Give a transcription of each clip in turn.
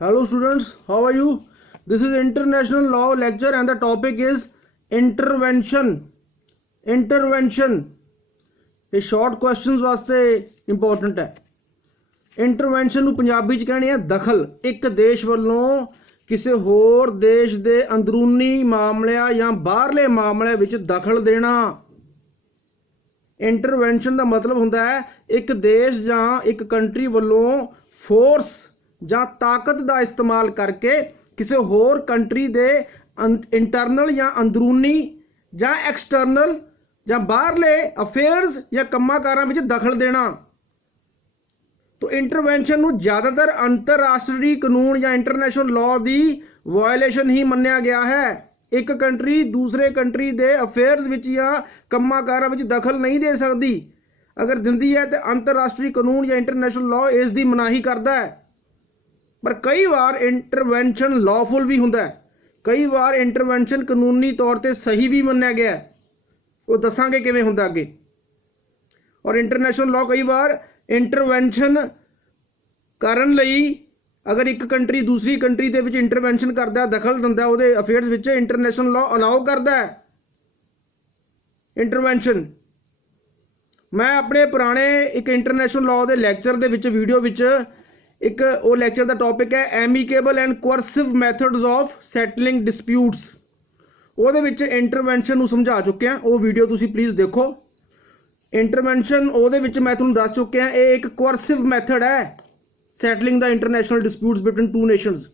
Hello students, how are you? This is International Law lecture and the topic is intervention. Intervention. ਇਹ short questions ਵਾਸਤੇ important ਹੈ। Intervention ਨੂੰ ਪੰਜਾਬੀ ਚ ਕਹਿੰਦੇ ਆ ਦਖਲ। ਇੱਕ ਦੇਸ਼ ਵੱਲੋਂ ਕਿਸੇ ਹੋਰ ਦੇਸ਼ ਦੇ ਅੰਦਰੂਨੀ ਮਾਮਲਿਆਂ ਜਾਂ ਬਾਹਰਲੇ ਮਾਮਲਿਆਂ ਵਿੱਚ ਦਖਲ ਦੇਣਾ। ਇੰਟਰਵੈਂਸ਼ਨ ਦਾ ਮਤਲਬ ਹੁੰਦਾ ਹੈ ਇੱਕ ਦੇਸ਼ ਜਾਂ ਇੱਕ ਕੰਟਰੀ ਵੱਲੋਂ ਫੋਰਸ ਜਾਂ ਤਾਕਤ ਦਾ ਇਸਤੇਮਾਲ ਕਰਕੇ ਕਿਸੇ ਹੋਰ ਕੰਟਰੀ ਦੇ ਇੰਟਰਨਲ ਜਾਂ ਅੰਦਰੂਨੀ ਜਾਂ ਐਕਸਟਰਨਲ ਜਾਂ ਬਾਹਰਲੇ ਅਫੇਅਰਸ ਜਾਂ ਕੰਮਾਂ-ਕਾਰਾਂ ਵਿੱਚ ਦਖਲ ਦੇਣਾ। तो इंटरवेंशन ਨੂੰ ਜ਼ਿਆਦਾਤਰ ਅੰਤਰਰਾਸ਼ਟਰੀ ਕਾਨੂੰਨ ਜਾਂ ਇੰਟਰਨੈਸ਼ਨਲ ਲਾਅ ਦੀ ਵਾਇਓਲੇਸ਼ਨ ਹੀ ਮੰਨਿਆ ਗਿਆ ਹੈ। ਇੱਕ ਕੰਟਰੀ ਦੂਸਰੇ ਕੰਟਰੀ ਦੇ ਅਫੇਅਰਸ ਵਿੱਚ ਜਾਂ ਕੰਮਾਂ-ਕਾਰਾਂ ਵਿੱਚ ਦਖਲ ਨਹੀਂ ਦੇ ਸਕਦੀ। ਅਗਰ ਦਿੰਦੀ ਹੈ ਤਾਂ ਅੰਤਰਰਾਸ਼ਟਰੀ ਕਾਨੂੰਨ ਜਾਂ ਇੰਟਰਨੈਸ਼ਨਲ ਲਾਅ ਇਸ ਦੀ ਮਨਾਹੀ ਕਰਦਾ ਹੈ। ਪਰ ਕਈ ਵਾਰ ਇੰਟਰਵੈਂਸ਼ਨ ਲਾਅਫੁਲ ਵੀ ਹੁੰਦਾ ਹੈ। ਕਈ ਵਾਰ ਇੰਟਰਵੈਂਸ਼ਨ ਕਾਨੂੰਨੀ ਤੌਰ ਤੇ ਸਹੀ ਵੀ ਮੰਨਿਆ ਗਿਆ ਹੈ। ਉਹ ਦੱਸਾਂਗੇ ਕਿਵੇਂ ਹੁੰਦਾ ਅੱਗੇ। ਔਰ ਇੰਟਰਨੈਸ਼ਨਲ ਲਾਅ ਕਈ ਵਾਰ ਇੰਟਰਵੈਂਸ਼ਨ ਕਰਨ ਲਈ ਅਗਰ ਇੱਕ ਕੰਟਰੀ ਦੂਸਰੀ ਕੰਟਰੀ ਦੇ ਵਿੱਚ ਇੰਟਰਵੈਂਸ਼ਨ ਕਰਦਾ ਦਖਲ ਦਿੰਦਾ ਉਹਦੇ ਅਫੇਅਰਸ ਵਿੱਚ ਇੰਟਰਨੈਸ਼ਨਲ ਲਾਅ ਅਲਾਉ ਕਰਦਾ ਹੈ ਇੰਟਰਵੈਂਸ਼ਨ। ਮੈਂ ਆਪਣੇ ਪੁਰਾਣੇ ਇੱਕ ਇੰਟਰਨੈਸ਼ਨਲ ਲਾਅ ਦੇ ਲੈਕਚਰ ਦੇ ਵਿੱਚ ਵੀਡੀਓ ਵਿੱਚ ਇੱਕ ਉਹ ਲੈਕਚਰ ਦਾ ਟੌਪਿਕ ਹੈ ਐਮੀਕੇਬਲ ਐਂਡ ਕੋਅਰਸਿਵ ਮੈਥਡਸ ਆਫ ਸੈਟਲਿੰਗ ਡਿਸਪਿਊਟਸ। ਉਹਦੇ ਵਿੱਚ ਇੰਟਰਵੈਂਸ਼ਨ ਨੂੰ ਸਮਝਾ ਚੁੱਕਿਆ। ਉਹ ਵੀਡੀਓ ਤੁਸੀਂ ਪਲੀਜ਼ ਦੇਖੋ। ਇੰਟਰਵੈਂਸ਼ਨ ਉਹਦੇ ਵਿੱਚ ਮੈਂ ਤੁਹਾਨੂੰ ਦੱਸ ਚੁੱਕਿਆ ਇਹ ਇੱਕ ਕੋਅਰਸਿਵ ਮੈਥਡ ਹੈ ਸੈਟਲਿੰਗ ਦਾ international disputes between two nations.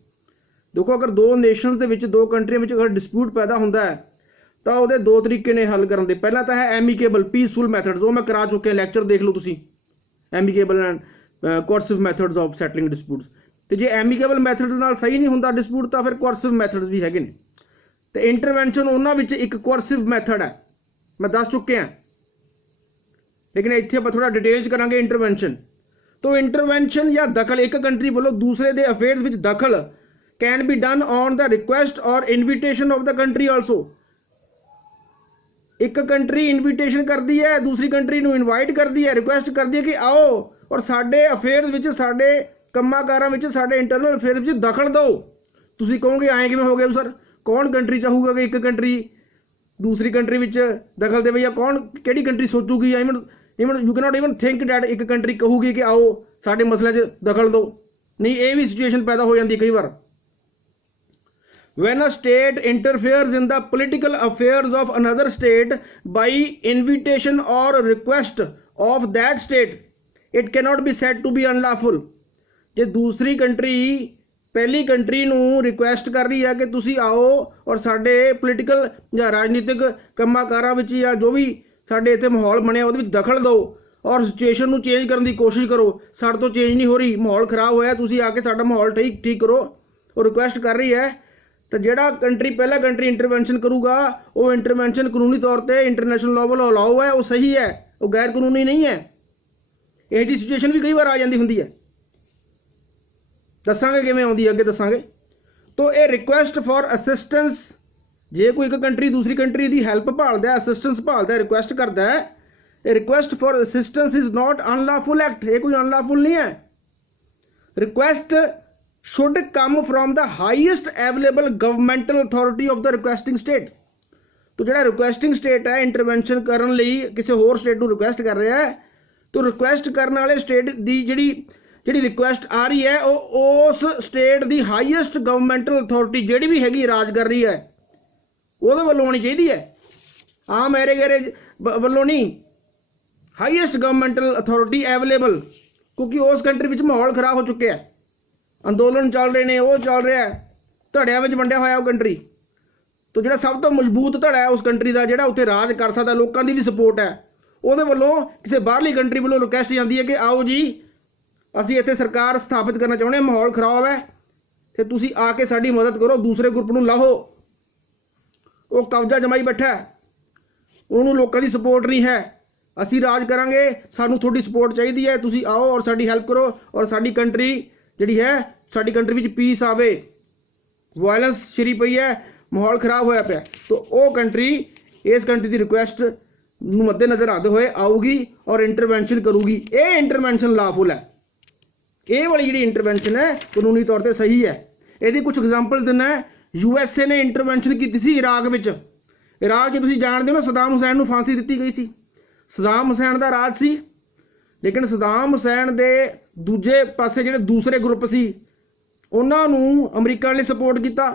ਦੇਖੋ ਅਗਰ ਦੋ ਨੇਸ਼ਨਸ ਦੇ ਵਿੱਚ ਦੋ ਕੰਟਰੀਆਂ ਵਿੱਚ ਅਗਰ ਡਿਸਪਿਊਟ ਪੈਦਾ ਹੁੰਦਾ ਹੈ ਤਾਂ ਉਹਦੇ ਦੋ ਤਰੀਕੇ ਨੇ ਹੱਲ ਕਰਨ ਦੇ। ਪਹਿਲਾਂ ਤਾਂ ਹੈ ਐਮੀਕੇਬਲ ਪੀਸਫੁਲ ਮੈਥਡਸ, ਉਹ ਮੈਂ ਕਰਾ ਚੁੱਕਿਆ ਲੈਕਚਰ ਦੇਖ ਲਓ ਤੁਸੀਂ, ਐਮੀਕੇਬਲ ਐਂਡ ਕੋਅਰਸਿਵ ਮੈਥਡਸ ਆਫ ਸੈਟਲਿੰਗ ਡਿਸਪਿਊਟਸ। ਤੇ ਜੇ ਐਮੀਕੇਬਲ ਮੈਥਡਸ ਨਾਲ ਸਹੀ ਨਹੀਂ ਹੁੰਦਾ ਡਿਸਪਿਊਟ ਤਾਂ ਫਿਰ ਕੋਅਰਸਿਵ ਮੈਥਡਸ ਵੀ ਹੈਗੇ ਨੇ। ਤੇ ਇੰਟਰਵੈਂਸ਼ਨ ਉਹਨਾਂ ਵਿੱਚ ਇੱਕ ਕੋਅਰਸਿਵ ਮੈਥਡ ਹੈ, ਮੈਂ ਦੱਸ ਚੁੱਕਿਆ। लेकिन इत्थे ਆਪਾਂ थोड़ा डिटेल च करांगे इंटरवेंशन। तो इंटरवेंशन या दखल एक कंट्री वालों दूसरे दे अफेयर्स विच दखल can be done on the request और invitation of the country also. एक कंट्री इनविटेशन करती है दूसरी कंट्री नूं इनवाइट करती है, रिक्वेस्ट करती है कि आओ और साडे अफेयर्स विच साडे ਕੰਮਾਂ-ਕਾਰਾਂ ਵਿੱਚ ਸਾਡੇ इंटरनल अफेयर विच दखल दो। तुसीं कहोगे ऐ किवें हो गया सर, कौन कंट्री चाहूगा कि एक कंट्री दूसरी कंट्री विच दखल देवे, या कौन किहड़ी कंट्री सोचूगी। Even you can not even think that एक कंट्री कहूगी कि आओ साडे मसले 'च दखल दो। नहीं, ये भी सिचुएशन पैदा हो जाती कई बार। When a state interferes in the political affairs of another state by invitation or request of that state, it cannot be said to be unlawful। जे दूसरी कंट्री पहली कंट्री ਨੂੰ ਰਿਕੁਐਸਟ ਕਰ ਰਹੀ ਹੈ ਕਿ ਤੁਸੀਂ ਆਓ ਔਰ ਸਾਡੇ ਪੋਲੀਟੀਕਲ ਜਾਂ ਰਾਜਨੀਤਿਕ ਕੰਮਾਂ-ਕਾਰਾਂ ਵਿੱਚ ਜਾਂ ਜੋ ਵੀ ਸਾਡੇ ਇੱਥੇ ਮਾਹੌਲ ਬਣਿਆ ਉਹਦੇ ਵਿੱਚ ਦਖਲ ਦਿਓ ਔਰ ਸਿਚੁਏਸ਼ਨ ਨੂੰ ਚੇਂਜ ਕਰਨ ਦੀ ਕੋਸ਼ਿਸ਼ ਕਰੋ। ਸਾਡੇ ਤੋਂ ਚੇਂਜ ਨਹੀਂ ਹੋ ਰਹੀ, ਮਾਹੌਲ ਖਰਾਬ ਹੋਇਆ, ਤੁਸੀਂ ਆ ਕੇ ਸਾਡਾ ਮਾਹੌਲ ਠੀਕ ਕਰੋ। ਉਹ ਰਿਕੁਐਸਟ ਕਰ ਰਹੀ ਹੈ ਤਾਂ ਜਿਹੜਾ ਕੰਟਰੀ ਪਹਿਲਾ ਕੰਟਰੀ ਇੰਟਰਵੈਂਸ਼ਨ ਕਰੂਗਾ ਉਹ ਇੰਟਰਵੈਂਸ਼ਨ ਕਾਨੂੰਨੀ ਤੌਰ ਤੇ ਇੰਟਰਨੈਸ਼ਨਲ ਲਾਅ ਵੱਲੋਂ ਅਲਾਉ ਹੈ, ਉਹ ਸਹੀ ਹੈ, ਉਹ ਗੈਰ ਕਾਨੂੰਨੀ ਨਹੀਂ ਹੈ। ਇਹ ਜਿਹੀ ਸਿਚੁਏਸ਼ਨ ਵੀ ਕਈ ਵਾਰ ਆ ਜਾਂਦੀ ਹੁੰਦੀ ਹੈ, ਦੱਸਾਂਗੇ ਕਿਵੇਂ ਆਉਂਦੀ ਹੈ ਅੱਗੇ ਦੱਸਾਂਗੇ। ਤੋ ਇਹ ਰਿਕੁਐਸਟ ਫॉर ਅਸਿਸਟੈਂਸ, ਜੇ ਕੋਈ ਇੱਕ ਕੰਟਰੀ ਦੂਸਰੀ ਕੰਟਰੀ ਦੀ ਹੈਲਪ ਭਾਲਦਾ ਹੈ, ਅਸਿਸਟੈਂਸ ਭਾਲਦਾ ਹੈ, ਰਿਕੁਐਸਟ ਕਰਦਾ ਹੈ, ਇਹ request for assistance is not unlawful act. ਇਹ ਕੋਈ ਅਨਲॉफुल ਨਹੀਂ ਹੈ। Request should come from the highest available governmental authority of the requesting state. ਤੋ ਜਿਹੜਾ ਰਿਕੁਐਸਟਿੰਗ ਸਟੇਟ ਹੈ ਇੰਟਰਵੈਂਸ਼ਨ ਕਰਨ ਲਈ ਕਿਸੇ ਹੋਰ ਸਟੇਟ ਨੂੰ ਰਿਕੁਐਸਟ ਕਰ ਰਿਹਾ ਹੈ, ਤੋ ਰਿਕੁਐਸਟ ਕਰਨ ਵਾਲੇ ਸਟੇਟ ਦੀ ਜਿਹੜੀ ਰਿਕੁਐਸਟ ਆ ਰਹੀ ਹੈ ਉਹ ਉਸ ਸਟੇਟ ਦੀ ਹਾਈਐਸਟ ਗਵਰਨਮੈਂਟਲ ਅਥਾਰਟੀ ਜਿਹੜੀ ਵੀ ਹੈਗੀ ਰਾਜ ਕਰ ਰਹੀ ਹੈ ਉਹਦੇ ਵੱਲੋਂ ਹੋਣੀ ਚਾਹੀਦੀ ਹੈ। ਆਮ ਐਰੇ ਗੈਰੇ ਵੱਲੋਂ ਨਹੀਂ, ਹਾਈਐਸਟ ਗਵਰਨਮੈਂਟਲ ਅਥਾਰਟੀ ਅਵੇਲੇਬਲ, ਕਿਉਂਕਿ ਉਸ ਕੰਟਰੀ ਵਿੱਚ ਮਾਹੌਲ ਖਰਾਬ ਹੋ ਚੁੱਕਿਆ ਹੈ, ਅੰਦੋਲਨ ਚੱਲ ਰਹੇ ਨੇ, ਉਹ ਚੱਲ ਰਿਹਾ ਹੈ, ਧੜਿਆਂ ਵਿੱਚ ਵੰਡਿਆ ਹੋਇਆ ਉਹ ਕੰਟਰੀ। ਤਾਂ ਜਿਹੜਾ ਸਭ ਤੋਂ ਮਜ਼ਬੂਤ ਧੜਾ ਹੈ ਉਸ ਕੰਟਰੀ ਦਾ, ਜਿਹੜਾ ਉੱਥੇ ਰਾਜ ਕਰ ਸਕਦਾ, ਲੋਕਾਂ ਦੀ ਵੀ ਸਪੋਰਟ ਹੈ, ਉਹਦੇ ਵੱਲੋਂ ਕਿਸੇ ਬਾਹਰਲੀ ਕੰਟਰੀ ਵੱਲੋਂ ਰਿਕੁਐਸਟ ਜਾਂਦੀ ਹੈ ਕਿ ਆਓ ਜੀ ਅਸੀਂ ਇੱਥੇ ਸਰਕਾਰ ਸਥਾਪਿਤ ਕਰਨਾ ਚਾਹੁੰਦੇ ਹਾਂ, ਮਾਹੌਲ ਖਰਾਬ ਹੈ ਤੇ ਤੁਸੀਂ ਆ ਕੇ ਸਾਡੀ ਮਦਦ ਕਰੋ, ਦੂਸਰੇ ਗਰੁੱਪ ਨੂੰ ਲਾਹੋ, ਉਹ ਕਬਜ਼ਾ ਜਮਾਈ ਬੈਠਾ, ਉਹਨੂੰ ਲੋਕਾਂ ਦੀ ਸਪੋਰਟ ਨਹੀਂ ਹੈ, ਅਸੀਂ ਰਾਜ ਕਰਾਂਗੇ, ਸਾਨੂੰ ਤੁਹਾਡੀ ਸਪੋਰਟ ਚਾਹੀਦੀ ਹੈ, ਤੁਸੀਂ ਆਓ ਔਰ ਸਾਡੀ ਹੈਲਪ ਕਰੋ ਔਰ ਸਾਡੀ ਕੰਟਰੀ ਜਿਹੜੀ ਹੈ, ਸਾਡੀ ਕੰਟਰੀ ਵਿੱਚ ਪੀਸ ਆਵੇ। ਵਾਇਲੈਂਸ ਛਿੜੀ ਪਈ ਹੈ, ਮਾਹੌਲ ਖਰਾਬ ਹੋਇਆ ਪਿਆ, ਤਾਂ ਉਹ ਕੰਟਰੀ ਇਸ ਕੰਟਰੀ ਦੀ ਰਿਕੁਐਸਟ ਨੂੰ ਮੱਦੇ ਨਜ਼ਰ ਰੱਖਦੇ ਹੋਏ ਆਊਗੀ ਔਰ ਇੰਟਰਵੈਂਸ਼ਨ ਕਰੂਗੀ। ਇਹ ਇੰਟਰਵੈਂਸ਼ਨ ਲਾਫੁਲ ਹੈ। ਇਹ ਵਾਲੀ ਜਿਹੜੀ ਇੰਟਰਵੈਂਸ਼ਨ ਹੈ ਕਾਨੂੰਨੀ ਤੌਰ ਤੇ ਸਹੀ ਹੈ। ਇਹਦੀ ਕੁਝ ਐਗਜ਼ਾਮਪਲ ਦਿੰਦਾ। USA ਨੇ ਇੰਟਰਵੈਂਸ਼ਨ ਕੀਤੀ ਸੀ ਇਰਾਕ ਵਿੱਚ। ਇਰਾਕ 'ਚ ਤੁਸੀਂ ਜਾਣਦੇ ਹੋ ਨਾ, ਸਦਾਮ ਹੁਸੈਨ ਨੂੰ ਫਾਂਸੀ ਦਿੱਤੀ ਗਈ ਸੀ। ਸਦਾਮ ਹੁਸੈਨ ਦਾ ਰਾਜ ਸੀ, ਲੇਕਿਨ ਸਦਾਮ ਹੁਸੈਨ ਦੇ ਦੂਜੇ ਪਾਸੇ ਜਿਹੜੇ ਦੂਸਰੇ ਗਰੁੱਪ ਸੀ ਉਹਨਾਂ ਨੂੰ ਅਮਰੀਕਾ ਨੇ ਸਪੋਰਟ ਕੀਤਾ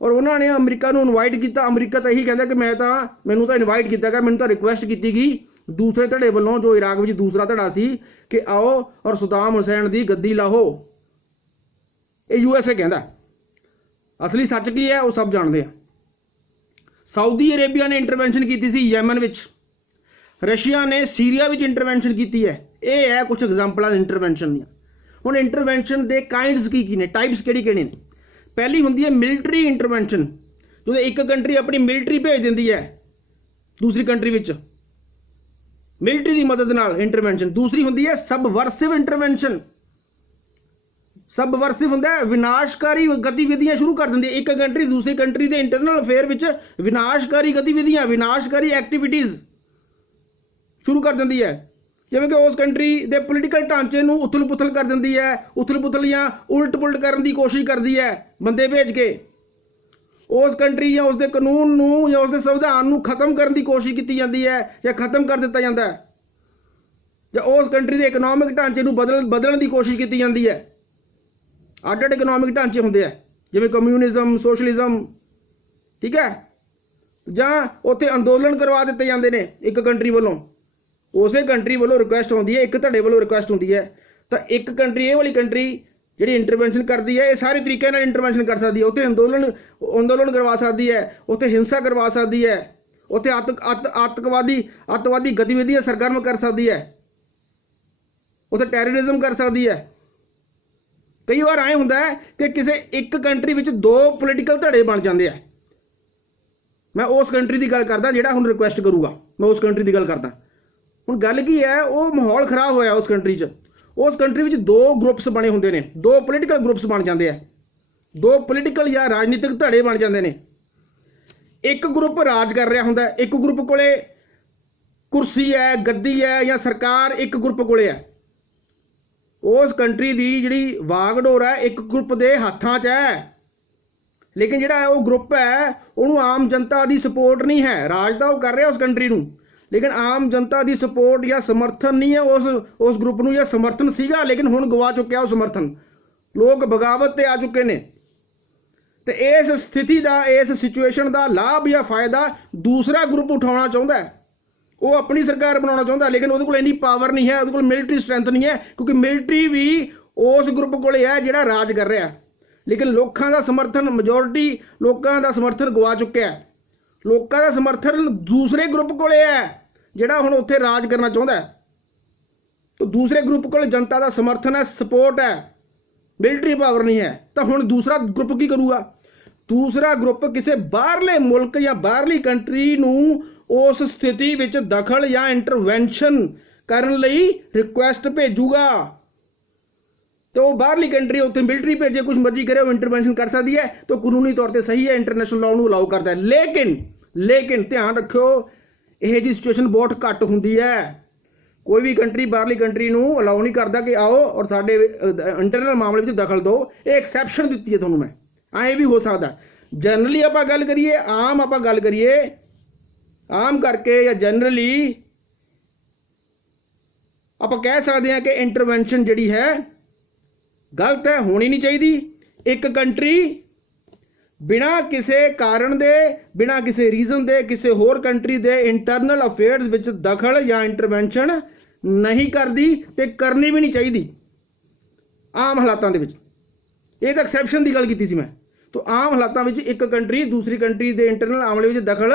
ਔਰ ਉਹਨਾਂ ਨੇ ਅਮਰੀਕਾ ਨੂੰ ਇਨਵਾਈਟ ਕੀਤਾ। ਅਮਰੀਕਾ ਤਾਂ ਇਹੀ ਕਹਿੰਦਾ ਕਿ ਮੈਨੂੰ ਤਾਂ ਇਨਵਾਈਟ ਕੀਤਾ ਗਿਆ, ਮੈਨੂੰ ਤਾਂ ਰਿਕੁਐਸਟ ਕੀਤੀ ਗਈ ਦੂਸਰੇ ਧੜੇ ਵੱਲੋਂ, ਜੋ ਇਰਾਕ ਵਿੱਚ ਦੂਸਰਾ ਧੜਾ ਸੀ, ਕਿ ਆਓ ਔਰ ਸਦਾਮ ਹੁਸੈਨ ਦੀ ਗੱਦੀ ਲਾਹੋ। ਇਹ USA ਕਹਿੰਦਾ। ਅਸਲੀ ਸੱਚ ਕੀ ਹੈ ਉਹ ਸਭ ਜਾਣਦੇ ਆ। ਸਾਊਦੀ ਅਰੇਬੀਆ ਨੇ ਇੰਟਰਵੈਂਸ਼ਨ ਕੀਤੀ ਸੀ ਯੈਮਨ ਵਿੱਚ। ਰਸ਼ੀਆ ਨੇ ਸੀਰੀਆ ਵਿੱਚ ਇੰਟਰਵੈਂਸ਼ਨ ਕੀਤੀ ਹੈ। ਇਹ ਹੈ ਕੁਝ ਐਗਜ਼ਾਮਪਲਾਂ ਇੰਟਰਵੈਂਸ਼ਨ ਦੀਆਂ। ਹੁਣ ਇੰਟਰਵੈਂਸ਼ਨ ਦੇ ਕਾਈਂਡਸ ਕੀ ਨੇ, ਟਾਈਪਸ ਕਿਹੜੀ ਨੇ। ਪਹਿਲੀ ਹੁੰਦੀ ਹੈ ਮਿਲਟਰੀ ਇੰਟਰਵੈਂਸ਼ਨ, ਜਦੋਂ ਇੱਕ ਕੰਟਰੀ ਆਪਣੀ ਮਿਲਟਰੀ ਭੇਜ ਦਿੰਦੀ ਹੈ ਦੂਸਰੀ ਕੰਟਰੀ ਵਿੱਚ ਮਿਲਟਰੀ ਦੀ ਮਦਦ ਨਾਲ ਇੰਟਰਵੈਂਸ਼ਨ। ਦੂਸਰੀ ਹੁੰਦੀ ਹੈ ਸਬਵਰਸਿਵ ਇੰਟਰਵੈਂਸ਼ਨ। ਸਬਵਰਸਿਵ ਹੁੰਦਾ ਹੈ ਵਿਨਾਸ਼ਕਾਰੀ ਗਤੀਵਿਧੀਆਂ ਸ਼ੁਰੂ ਕਰ ਦਿੰਦੀ ਹੈ ਇੱਕ ਕੰਟਰੀ ਦੂਸਰੀ ਕੰਟਰੀ ਦੇ ਇੰਟਰਨਲ ਅਫੇਅਰ ਵਿੱਚ। ਵਿਨਾਸ਼ਕਾਰੀ ਗਤੀਵਿਧੀਆਂ, ਵਿਨਾਸ਼ਕਾਰੀ ਐਕਟੀਵਿਟੀਜ਼ ਸ਼ੁਰੂ ਕਰ ਦਿੰਦੀ ਹੈ, ਜਿਵੇਂ ਕਿ ਉਸ ਕੰਟਰੀ ਦੇ ਪੋਲੀਟੀਕਲ ਢਾਂਚੇ ਨੂੰ ਉਥਲ-ਪੁਥਲ ਕਰ ਦਿੰਦੀ ਹੈ, ਉਥਲ-ਪੁਥਲ ਜਾਂ ਉਲਟ-ਪੁਲਟ ਕਰਨ ਦੀ ਕੋਸ਼ਿਸ਼ ਕਰਦੀ ਹੈ ਬੰਦੇ ਭੇਜ ਕੇ। ਉਸ ਕੰਟਰੀ ਜਾਂ ਉਸ ਦੇ ਕਾਨੂੰਨ ਨੂੰ ਜਾਂ ਉਸ ਦੇ ਸੰਵਿਧਾਨ ਨੂੰ ਖਤਮ ਕਰਨ ਦੀ ਕੋਸ਼ਿਸ਼ ਕੀਤੀ ਜਾਂਦੀ ਹੈ ਜਾਂ ਖਤਮ ਕਰ ਦਿੱਤਾ ਜਾਂਦਾ ਹੈ, ਜਾਂ ਉਸ ਕੰਟਰੀ ਦੇ ਇਕਨੋਮਿਕ ਢਾਂਚੇ ਨੂੰ ਬਦਲਣ ਦੀ ਕੋਸ਼ਿਸ਼ ਕੀਤੀ ਜਾਂਦੀ ਹੈ। ਅੱਡ-ਅੱਡ ਇਕਨੋਮਿਕ ਢਾਂਚੇ ਹੁੰਦੇ ਆ, ਜਿਵੇਂ ਕਮਿਊਨਿਜ਼ਮ, ਸੋਸ਼ਲਿਜ਼ਮ, ਠੀਕ ਹੈ। ਜਾਂ ਉੱਥੇ ਅੰਦੋਲਨ ਕਰਵਾ ਦਿੱਤੇ ਜਾਂਦੇ ਨੇ ਇੱਕ ਕੰਟਰੀ ਵੱਲੋਂ, ਉਸੇ ਕੰਟਰੀ ਵੱਲੋਂ ਰਿਕੁਐਸਟ ਹੁੰਦੀ ਹੈ, ਇੱਕ ਧੜੇ ਵੱਲੋਂ ਰਿਕੁਐਸਟ ਹੁੰਦੀ ਹੈ। ਤਾਂ ਇੱਕ ਕੰਟਰੀ, ਇਹ ਵਾਲੀ ਕੰਟਰੀ ਜਿਹੜੀ ਇੰਟਰਵੈਂਸ਼ਨ ਕਰਦੀ ਹੈ, ਇਹ ਸਾਰੇ ਤਰੀਕੇ ਨਾਲ ਇੰਟਰਵੈਂਸ਼ਨ ਕਰ ਸਕਦੀ ਹੈ। ਉੱਥੇ ਅੰਦੋਲਨ ਕਰਵਾ ਸਕਦੀ ਹੈ, ਉੱਥੇ ਹਿੰਸਾ ਕਰਵਾ ਸਕਦੀ ਹੈ, ਉੱਥੇ ਅੱਤਵਾਦੀ ਗਤੀਵਿਧੀਆਂ ਸਰਗਰਮ ਕਰ ਸਕਦੀ ਹੈ, ਉੱਥੇ ਟੈਰਰਿਜ਼ਮ ਕਰ ਸਕਦੀ ਹੈ। ਕਈ ਵਾਰ ਐਂ ਹੁੰਦਾ ਹੈ ਕਿ ਕਿਸੇ ਇੱਕ ਕੰਟਰੀ ਵਿੱਚ ਦੋ ਪੋਲੀਟੀਕਲ ਧੜੇ ਬਣ ਜਾਂਦੇ ਆ। ਮੈਂ ਉਸ ਕੰਟਰੀ ਦੀ ਗੱਲ ਕਰਦਾ ਜਿਹੜਾ ਹੁਣ ਰਿਕੁਐਸਟ ਕਰੂਗਾ, ਮੈਂ ਉਸ ਕੰਟਰੀ ਦੀ ਗੱਲ ਕਰਦਾ। ਹੁਣ ਗੱਲ ਕੀ ਹੈ, ਉਹ ਮਾਹੌਲ ਖਰਾਬ ਹੋਇਆ ਉਸ ਕੰਟਰੀ 'ਚ। ਉਸ ਕੰਟਰੀ ਵਿੱਚ ਦੋ ਗਰੁੱਪਸ ਬਣੇ ਹੁੰਦੇ ਨੇ, ਦੋ ਪੋਲੀਟੀਕਲ ਗਰੁੱਪਸ ਬਣ ਜਾਂਦੇ ਆ, ਦੋ ਪੋਲੀਟੀਕਲ ਜਾਂ ਰਾਜਨੀਤਿਕ ਧੜੇ ਬਣ ਜਾਂਦੇ ਨੇ। ਇੱਕ ਗਰੁੱਪ ਰਾਜ ਕਰ ਰਿਹਾ ਹੁੰਦਾ, ਇੱਕ ਗਰੁੱਪ ਕੋਲੇ ਕੁਰਸੀ ਹੈ, ਗੱਦੀ ਹੈ ਜਾਂ ਸਰਕਾਰ ਇੱਕ ਗਰੁੱਪ ਕੋਲੇ ਹੈ। ਉਸ ਕੰਟਰੀ ਦੀ ਜਿਹੜੀ ਵਾਗਡੋਰ ਹੈ ਇੱਕ ਗਰੁੱਪ ਦੇ ਹੱਥਾਂ 'ਚ ਹੈ, ਲੇਕਿਨ ਜਿਹੜਾ ਉਹ ਗਰੁੱਪ ਹੈ ਉਹਨੂੰ ਆਮ ਜਨਤਾ ਦੀ ਸਪੋਰਟ ਨਹੀਂ ਹੈ। ਰਾਜ ਤਾਂ ਉਹ ਕਰ ਰਿਹਾ ਉਸ ਕੰਟਰੀ ਨੂੰ, ਲੇਕਿਨ ਆਮ ਜਨਤਾ ਦੀ ਸਪੋਰਟ ਜਾਂ ਸਮਰਥਨ ਨਹੀਂ ਹੈ ਉਸ ਗਰੁੱਪ ਨੂੰ। ਜਾਂ ਸਮਰਥਨ ਸੀਗਾ ਲੇਕਿਨ ਹੁਣ ਗਵਾ ਚੁੱਕਿਆ ਉਹ ਸਮਰਥਨ, ਲੋਕ ਬਗਾਵਤ ਤੇ ਆ ਚੁੱਕੇ ਨੇ। ਤੇ ਇਸ ਸਥਿਤੀ ਦਾ, ਇਸ ਸਿਚੁਏਸ਼ਨ ਦਾ ਲਾਭ ਜਾਂ ਫਾਇਦਾ ਦੂਸਰਾ ਗਰੁੱਪ ਉਠਾਉਣਾ ਚਾਹੁੰਦਾ ਹੈ। ਉਹ ਆਪਣੀ ਸਰਕਾਰ ਬਣਾਉਣਾ ਚਾਹੁੰਦਾ, ਲੇਕਿਨ ਉਹਦੇ ਕੋਲ ਇੰਨੀ ਪਾਵਰ ਨਹੀਂ ਹੈ, ਉਹਦੇ ਕੋਲ ਮਿਲਟਰੀ ਸਟਰੈਂਥ ਨਹੀਂ ਹੈ, ਕਿਉਂਕਿ ਮਿਲਟਰੀ ਵੀ ਉਸ ਗਰੁੱਪ ਕੋਲੇ ਹੈ ਜਿਹੜਾ ਰਾਜ ਕਰ ਰਿਹਾ। ਲੇਕਿਨ ਲੋਕਾਂ ਦਾ ਸਮਰਥਨ, ਮੈਜੋਰਿਟੀ ਲੋਕਾਂ ਦਾ ਸਮਰਥਨ ਗਵਾ ਚੁੱਕਿਆ। ਲੋਕਾਂ ਦਾ ਸਮਰਥਨ ਦੂਸਰੇ ਗਰੁੱਪ ਕੋਲੇ ਹੈ ਜਿਹੜਾ ਹੁਣ ਉੱਥੇ ਰਾਜ ਕਰਨਾ ਚਾਹੁੰਦਾ ਹੈ। ਤਾਂ ਦੂਸਰੇ ਗਰੁੱਪ ਕੋਲ ਜਨਤਾ ਦਾ ਸਮਰਥਨ ਹੈ, ਸਪੋਰਟ ਹੈ, ਮਿਲਟਰੀ ਪਾਵਰ ਨਹੀਂ ਹੈ। ਤਾਂ ਹੁਣ ਦੂਸਰਾ ਗਰੁੱਪ ਕੀ ਕਰੂਗਾ? ਦੂਸਰਾ ਗਰੁੱਪ ਕਿਸੇ ਬਾਹਰਲੇ ਮੁਲਕ ਜਾਂ ਬਾਹਰਲੀ ਕੰਟਰੀ ਨੂੰ ਉਸ ਸਥਿਤੀ ਵਿੱਚ ਦਖਲ ਜਾਂ ਇੰਟਰਵੈਂਸ਼ਨ ਕਰਨ ਲਈ ਰਿਕੁਐਸਟ ਭੇਜੂਗਾ। ਤੇ ਉਹ ਬਾਹਰਲੀ ਕੰਟਰੀ ਉੱਥੇ ਮਿਲਟਰੀ ਭੇਜੇ, ਕੁਝ ਮਰਜ਼ੀ ਕਰੇ, ਉਹ ਇੰਟਰਵੈਂਸ਼ਨ ਕਰ ਸਕਦੀ ਹੈ। ਤਾਂ ਕਾਨੂੰਨੀ ਤੌਰ ਤੇ ਸਹੀ ਹੈ, ਇੰਟਰਨੈਸ਼ਨਲ ਲਾਅ ਨੂੰ ਅਲਾਉ ਕਰਦਾ ਹੈ। ਲੇਕਿਨ ਧਿਆਨ ਰੱਖਿਓ, ਇਹ ਜੀ ਸਿਚੁਏਸ਼ਨ ਬਹੁਤ ਘੱਟ ਹੁੰਦੀ ਹੈ। ਕੋਈ ਵੀ ਕੰਟਰੀ ਬਾਹਰਲੀ ਕੰਟਰੀ ਨੂੰ ਅਲਾਉ ਨਹੀਂ ਕਰਦਾ ਕਿ ਆਓ ਔਰ ਸਾਡੇ ਇੰਟਰਨਲ ਮਾਮਲੇ ਵਿੱਚ ਦਖਲ ਦਿਓ। ਇਹ ਐਕਸੈਪਸ਼ਨ ਦਿੱਤੀ ਹੈ ਤੁਹਾਨੂੰ ਮੈਂ, ਐਂ ਵੀ ਹੋ ਸਕਦਾ। ਜਨਰਲੀ ਆਪਾਂ ਗੱਲ ਕਰੀਏ, ਆਮ ਕਰਕੇ ਜਾਂ ਜਨਰਲੀ ਆਪਾਂ ਕਹਿ ਸਕਦੇ ਹਾਂ ਕਿ ਇੰਟਰਵੈਂਸ਼ਨ ਜਿਹੜੀ ਹੈ ਗਲਤ ਹੈ, ਹੋਣੀ ਨਹੀਂ ਚਾਹੀਦੀ। ਇੱਕ ਕੰਟਰੀ ਬਿਨਾਂ ਕਿਸੇ ਕਾਰਨ ਦੇ, ਬਿਨਾਂ ਕਿਸੇ ਰੀਜ਼ਨ ਦੇ ਕਿਸੇ ਹੋਰ ਕੰਟਰੀ ਦੇ ਇੰਟਰਨਲ ਅਫੇਅਰਸ ਵਿੱਚ ਦਖਲ ਜਾਂ ਇੰਟਰਵੈਂਸ਼ਨ ਨਹੀਂ ਕਰਦੀ ਤੇ ਕਰਨੀ ਵੀ ਨਹੀਂ ਚਾਹੀਦੀ ਆਮ ਹਾਲਾਤਾਂ ਦੇ ਵਿੱਚ। ਇਹ ਤਾਂ ਐਕਸੈਪਸ਼ਨ ਦੀ ਗੱਲ ਕੀਤੀ ਸੀ ਮੈਂ। ਤਾਂ ਆਮ ਹਾਲਾਤਾਂ ਵਿੱਚ ਇੱਕ ਕੰਟਰੀ ਦੂਸਰੀ ਕੰਟਰੀ ਦੇ ਇੰਟਰਨਲ ਮਾਮਲੇ ਵਿੱਚ ਦਖਲ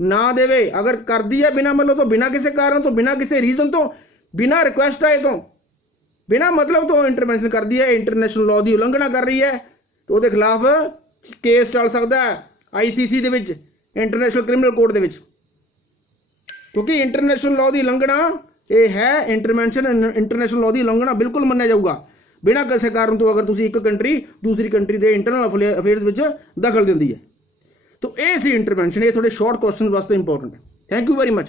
ਨਾ ਦੇਵੇ। ਅਗਰ ਕਰਦੀ ਹੈ ਬਿਨਾਂ ਮਤਲਬ ਤੋਂ, ਬਿਨਾਂ ਕਿਸੇ ਕਾਰਨ ਤੋਂ, ਬਿਨਾਂ ਕਿਸੇ ਰੀਜ਼ਨ ਤੋਂ, ਬਿਨਾਂ ਰਿਕੁਐਸਟ ਆਏ ਤੋਂ, ਬਿਨਾਂ ਮਤਲਬ ਤੋਂ ਇੰਟਰਵੈਂਸ਼ਨ ਕਰਦੀ ਹੈ, ਇੰਟਰਨੈਸ਼ਨਲ ਲਾਅ ਦੀ ਉਲੰਘਣਾ ਕਰ ਰਹੀ ਹੈ, ਤਾਂ ਉਹਦੇ ਖਿਲਾਫ ਕੇਸ ਚੱਲ ਸਕਦਾ ਹੈ ICC ਦੇ ਵਿੱਚ, ਇੰਟਰਨੈਸ਼ਨਲ ਕ੍ਰਿਮੀਨਲ ਕੋਰਟ ਦੇ ਵਿੱਚ। ਕਿਉਂਕਿ ਇੰਟਰਨੈਸ਼ਨਲ ਲਾਅ ਦੀ ਉਲੰਘਣਾ ਇਹ ਹੈ ਇੰਟਰਵੈਂਸ਼ਨ। ਇੰਟਰਨੈਸ਼ਨਲ ਲਾਅ ਦੀ ਉਲੰਘਣਾ ਬਿਲਕੁਲ ਮੰਨਿਆ ਜਾਊਗਾ ਬਿਨਾਂ ਕਿਸੇ ਕਾਰਨ ਤੋਂ, ਅਗਰ ਤੁਸੀਂ ਇੱਕ ਕੰਟਰੀ ਦੂਸਰੀ ਕੰਟਰੀ ਦੇ ਇੰਟਰਨਲ ਅਫੇਅਰਸ ਵਿੱਚ ਦਖਲ ਦਿੰਦੀ ਹੈ। ਤਾਂ ਇਹ ਸੀ ਇੰਟਰਵੈਂਸ਼ਨ। ਇਹ ਥੋੜੇ ਸ਼ਾਰਟ ਕੁਐਸਚਨ ਵਾਸਤੇ ਇੰਪੋਰਟੈਂਟ ਹੈ। Thank you very much.